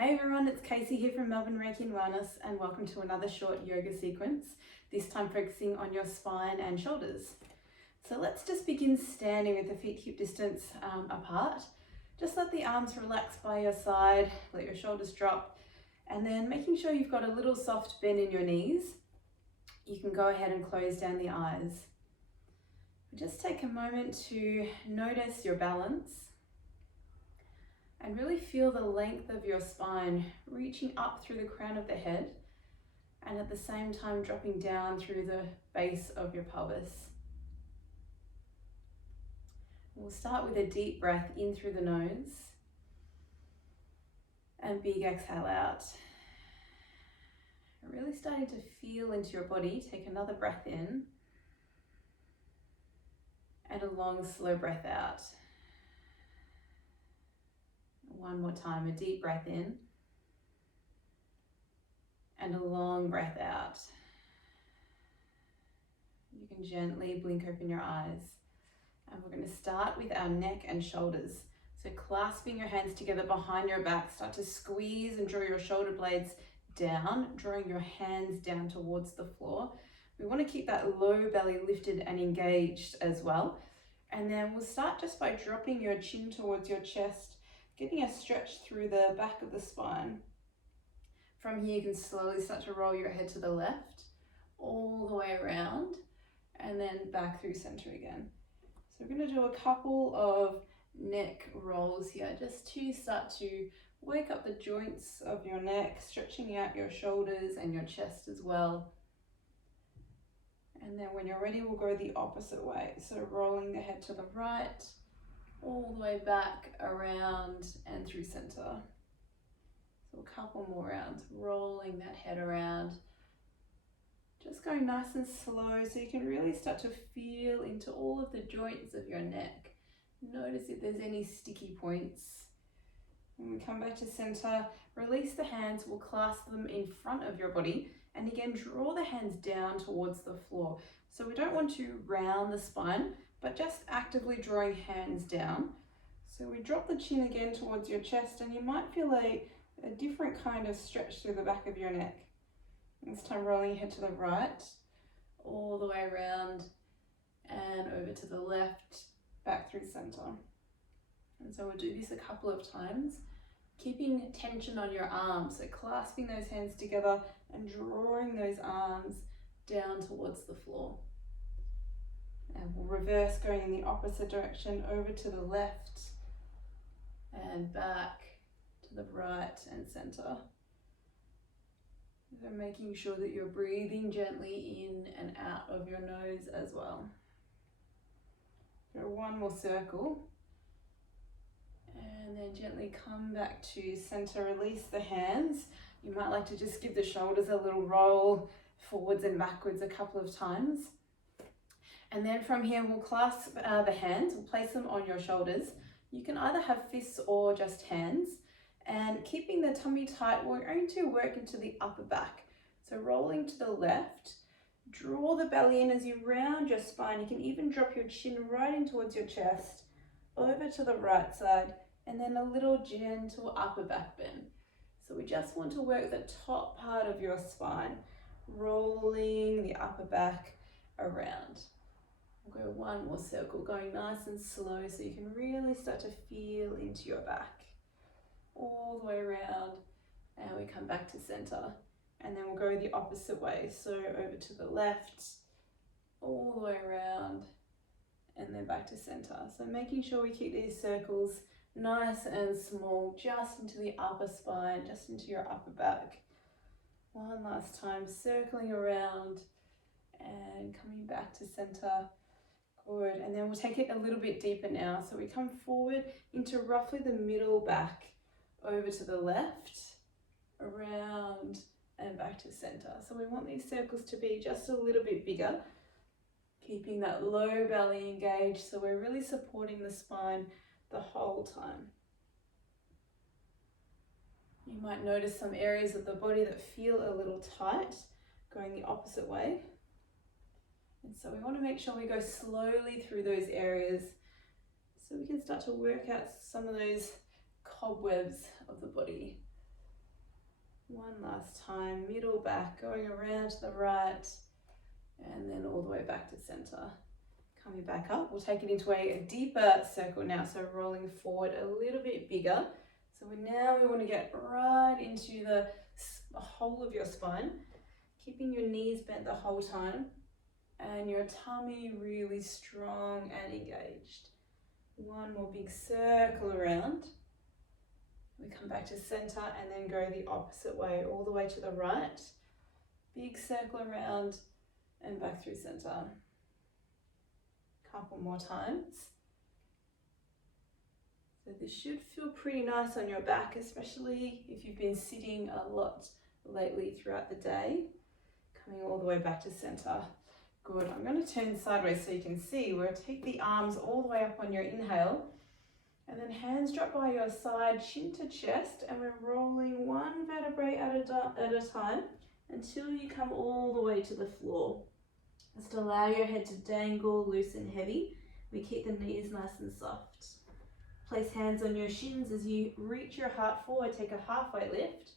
Hey everyone, it's Casey here from Melbourne Reiki and Wellness, and welcome to another short yoga sequence, this time focusing on your spine and shoulders. So let's just begin standing with the feet hip distance apart. Just let the arms relax by your side, let your shoulders drop, and then making sure you've got a little soft bend in your knees. You can go ahead and close down the eyes. Just take a moment to notice your balance. And really feel the length of your spine reaching up through the crown of the head and at the same time dropping down through the base of your pelvis. We'll start with a deep breath in through the nose and big exhale out. Really starting to feel into your body. Take another breath in and a long slow breath out. One more time, a deep breath in and a long breath out. You can gently blink open your eyes. And we're going to start with our neck and shoulders. So clasping your hands together behind your back, start to squeeze and draw your shoulder blades down, drawing your hands down towards the floor. We want to keep that low belly lifted and engaged as well. And then we'll start just by dropping your chin towards your chest, getting a stretch through the back of the spine. From here, you can slowly start to roll your head to the left, all the way around, and then back through center again. So we're going to do a couple of neck rolls here, just to start to wake up the joints of your neck, stretching out your shoulders and your chest as well. And then when you're ready, we'll go the opposite way. So rolling the head to the right, all the way back, around, and through center. So a couple more rounds, rolling that head around. Just going nice and slow so you can really start to feel into all of the joints of your neck. Notice if there's any sticky points. When we come back to center, release the hands, we'll clasp them in front of your body. And again, draw the hands down towards the floor. So we don't want to round the spine, but just actively drawing hands down. So we drop the chin again towards your chest, and you might feel a different kind of stretch through the back of your neck. This time rolling your head to the right, all the way around and over to the left, back through center. And so we'll do this a couple of times, keeping tension on your arms, so clasping those hands together and drawing those arms down towards the floor. And we'll reverse, going in the opposite direction, over to the left and back to the right and center. So making sure that you're breathing gently in and out of your nose as well. So one more circle. And then gently come back to center, release the hands. You might like to just give the shoulders a little roll forwards and backwards a couple of times. And then from here, we'll clasp the hands, we'll place them on your shoulders. You can either have fists or just hands. And keeping the tummy tight, we're going to work into the upper back. So rolling to the left, draw the belly in as you round your spine. You can even drop your chin right in towards your chest, over to the right side, and then a little gentle upper back bend. So we just want to work the top part of your spine, rolling the upper back around. We'll go one more circle, going nice and slow so you can really start to feel into your back. All the way around, and we come back to center. And then we'll go the opposite way, so over to the left, all the way around, and then back to center. So making sure we keep these circles nice and small, just into the upper spine, just into your upper back. One last time, circling around and coming back to center. Good, and then we'll take it a little bit deeper now. So we come forward into roughly the middle back, over to the left, around, and back to center. So we want these circles to be just a little bit bigger, keeping that low belly engaged, so we're really supporting the spine the whole time. You might notice some areas of the body that feel a little tight, going the opposite way. And so we want to make sure we go slowly through those areas so we can start to work out some of those cobwebs of the body. One last time, middle back, going around to the right, and then all the way back to center. Coming back up, we'll take it into a deeper circle now, so rolling forward a little bit bigger. So we want to get right into the whole of your spine, keeping your knees bent the whole time, and your tummy really strong and engaged. One more big circle around. We come back to center and then go the opposite way, all the way to the right. Big circle around and back through center. Couple more times. So this should feel pretty nice on your back, especially if you've been sitting a lot lately throughout the day. Coming all the way back to center. Good. I'm going to turn sideways so you can see where I take the arms all the way up on your inhale, and then hands drop by your side, chin to chest, and we're rolling one vertebrae at a time until you come all the way to the floor. Just allow your head to dangle loose and heavy. We keep the knees nice and soft. Place hands on your shins as you reach your heart forward. Take a halfway lift.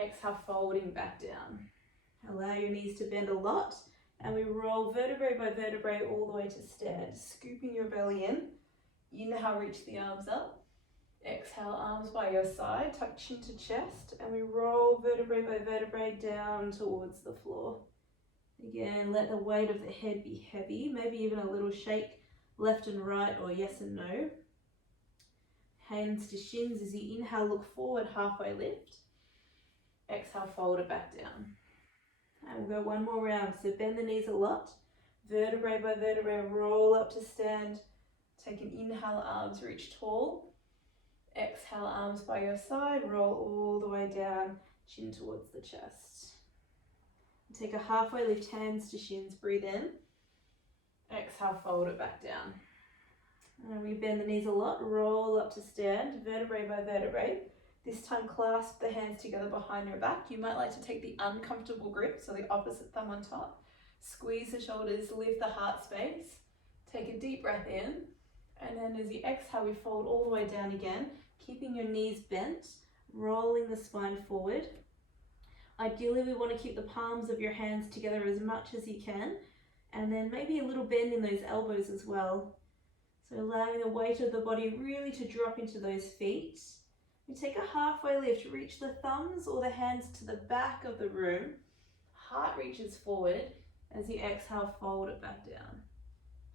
Exhale, folding back down. Allow your knees to bend a lot, and we roll vertebrae by vertebrae all the way to stand, scooping your belly in. Inhale, reach the arms up. Exhale, arms by your side, tuck chin to chest, and we roll vertebrae by vertebrae down towards the floor. Again, let the weight of the head be heavy, maybe even a little shake left and right or yes and no. Hands to shins as you inhale, look forward, halfway lift. Exhale, fold it back down. And we'll go one more round. So bend the knees a lot. Vertebrae by vertebrae, roll up to stand. Take an inhale, arms reach tall. Exhale, arms by your side, roll all the way down, chin towards the chest. Take a halfway lift, hands to shins, breathe in. Exhale, fold it back down. And we bend the knees a lot, roll up to stand, vertebrae by vertebrae. This time clasp the hands together behind your back. You might like to take the uncomfortable grip, so the opposite thumb on top. Squeeze the shoulders, lift the heart space. Take a deep breath in. And then as you exhale, we fold all the way down again, keeping your knees bent, rolling the spine forward. Ideally, we want to keep the palms of your hands together as much as you can, and then maybe a little bend in those elbows as well. So allowing the weight of the body really to drop into those feet. You take a halfway lift, reach the thumbs or the hands to the back of the room. Heart reaches forward. As you exhale, fold it back down.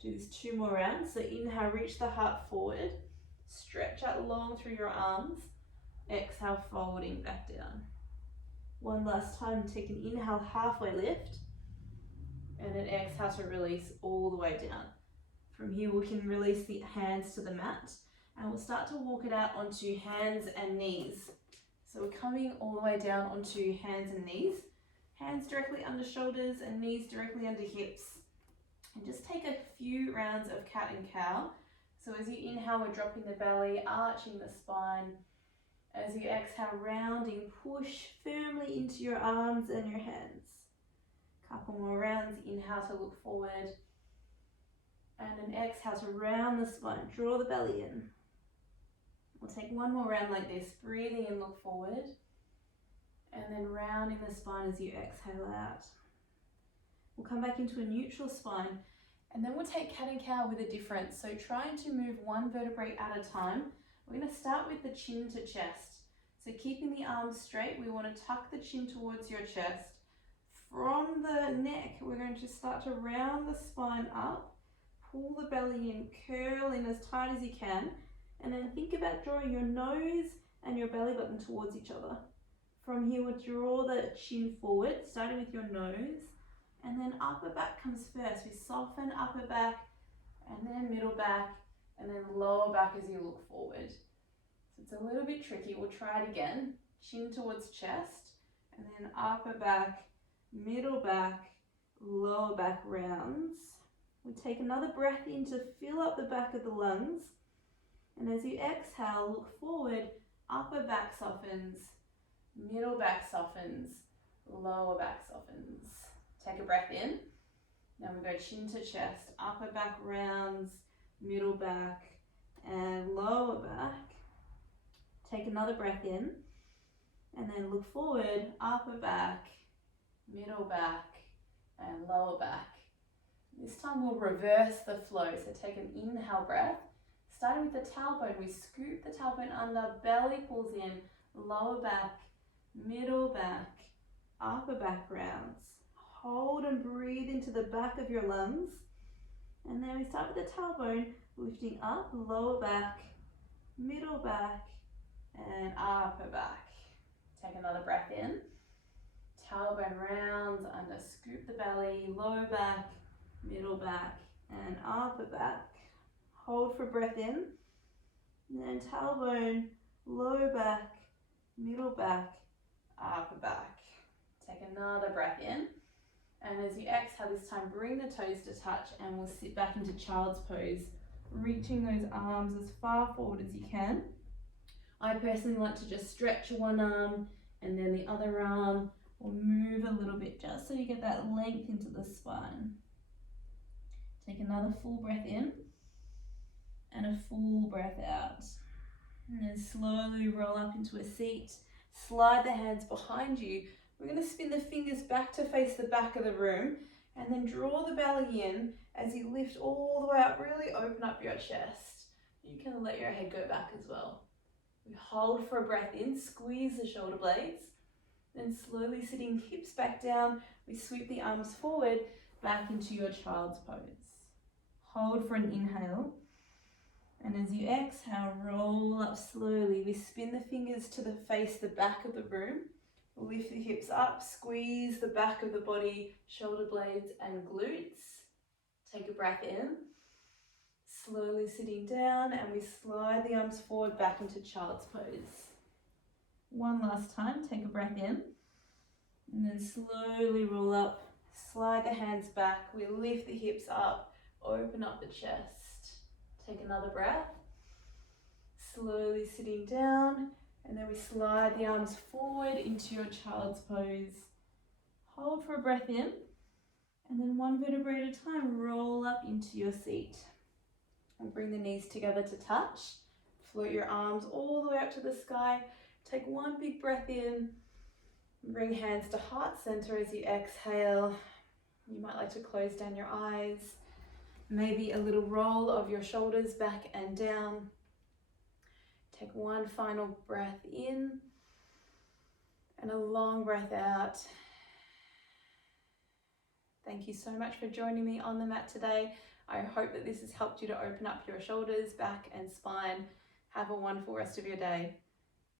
Do this 2 more rounds. So inhale, reach the heart forward. Stretch out long through your arms. Exhale, folding back down. One last time, take an inhale, halfway lift. And then exhale to release all the way down. From here, we can release the hands to the mat. And we'll start to walk it out onto hands and knees. So we're coming all the way down onto hands and knees. Hands directly under shoulders and knees directly under hips. And just take a few rounds of cat and cow. So as you inhale, we're dropping the belly, arching the spine. As you exhale, rounding, push firmly into your arms and your hands. Couple more rounds. Inhale to look forward. And an exhale to round the spine, draw the belly in. We'll take one more round like this, breathing in, look forward. And then rounding the spine as you exhale out. We'll come back into a neutral spine, and then we'll take cat and cow with a difference. So trying to move one vertebrae at a time. We're going to start with the chin to chest. So keeping the arms straight, we want to tuck the chin towards your chest. From the neck, we're going to start to round the spine up. Pull the belly in, curl in as tight as you can, and then think about drawing your nose and your belly button towards each other. From here, we'll draw the chin forward, starting with your nose, and then upper back comes first. We soften upper back, and then middle back, and then lower back as you look forward. So it's a little bit tricky. We'll try it again. Chin towards chest, and then upper back, middle back, lower back rounds. We take another breath in to fill up the back of the lungs. And as you exhale, look forward, upper back softens, middle back softens, lower back softens. Take a breath in. Now we go chin to chest, upper back rounds, middle back, and lower back. Take another breath in. And then look forward, upper back, middle back, and lower back. This time we'll reverse the flow. So take an inhale breath. Starting with the tailbone, we scoop the tailbone under, belly pulls in, lower back, middle back, upper back rounds. Hold and breathe into the back of your lungs. And then we start with the tailbone, lifting up, lower back, middle back, and upper back. Take another breath in. Tailbone rounds under, scoop the belly, lower back, middle back, and upper back. Hold for breath in. And then tailbone, lower back, middle back, upper back. Take another breath in. And as you exhale this time, bring the toes to touch and we'll sit back into child's pose, reaching those arms as far forward as you can. I personally like to just stretch one arm and then the other arm, or move a little bit just so you get that length into the spine. Take another full breath in and a full breath out. And then slowly roll up into a seat. Slide the hands behind you. We're going to spin the fingers back to face the back of the room and then draw the belly in as you lift all the way up. Really open up your chest. You can let your head go back as well. We hold for a breath in, squeeze the shoulder blades. Then slowly sitting hips back down, we sweep the arms forward back into your child's pose. Hold for an inhale. And as you exhale, roll up slowly. We spin the fingers to face the back of the room. Lift the hips up, squeeze the back of the body, shoulder blades and glutes. Take a breath in. Slowly sitting down and we slide the arms forward back into child's pose. One last time, take a breath in. And then slowly roll up, slide the hands back. We lift the hips up, open up the chest. Take another breath. Slowly sitting down. And then we slide the arms forward into your child's pose. Hold for a breath in. And then one vertebrae at a time, roll up into your seat. And bring the knees together to touch. Float your arms all the way up to the sky. Take one big breath in. Bring hands to heart center as you exhale. You might like to close down your eyes. Maybe a little roll of your shoulders back and down. Take one final breath in and a long breath out. Thank you so much for joining me on the mat today. I hope that this has helped you to open up your shoulders, back and spine. Have a wonderful rest of your day.